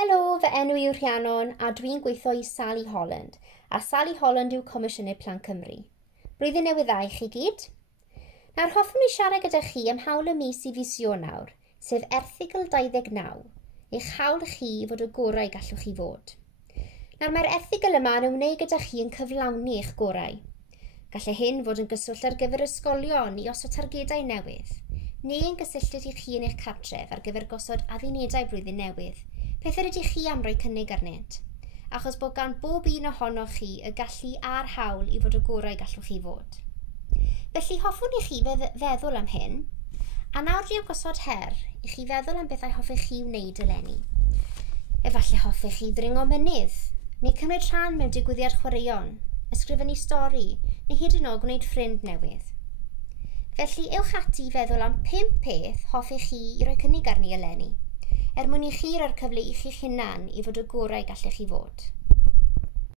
Helo, fy enw yw Rhiannon a dwi'n gweithio i Sally Holland, a Sally Holland yw Comisiynydd Plant Cymru. Blwyddyn newydd dda i chi gyd. Nawr hoffwn i siarad gyda chi am hawl y mis i fis Ionawr, sef erthygl 29, eich hawl chi i fod y gorau gallwch chi fod. Nawr mae'r erthygl yma yn ymwneud gyda chi yn cyflawni eich gorau. Gallai hyn fod yn gyswllt ar gyfer ysgolion i osod targedau newydd, neu yn gysylltiad i chi yn eich cartref ar gyfer gosod addunedau blwyddyn newydd. Beth ydych chi am roi cynnig arnynt? Achos bod gan bob un ohonoch chi y gallu a'r hawl i fod y gorau gallwch chi fod. Felly hoffwn i chi feddwl am hyn, a nawr dwi am gosod her i chi feddwl am bethau hoffech chi wneud eleni. Efallai hoffech chi ddringo mynydd, neu cymryd rhan mewn digwyddiad chwaraeon, ysgrifennu stori, neu hyd yn oed gwneud ffrind newydd. Felly ewch ati i feddwl am 5 peth hoffech chi i roi cynnig arni eleni, mwyn i chi roi'r cyfle i chi'ch hunan i fod y gorau gallech chi fod.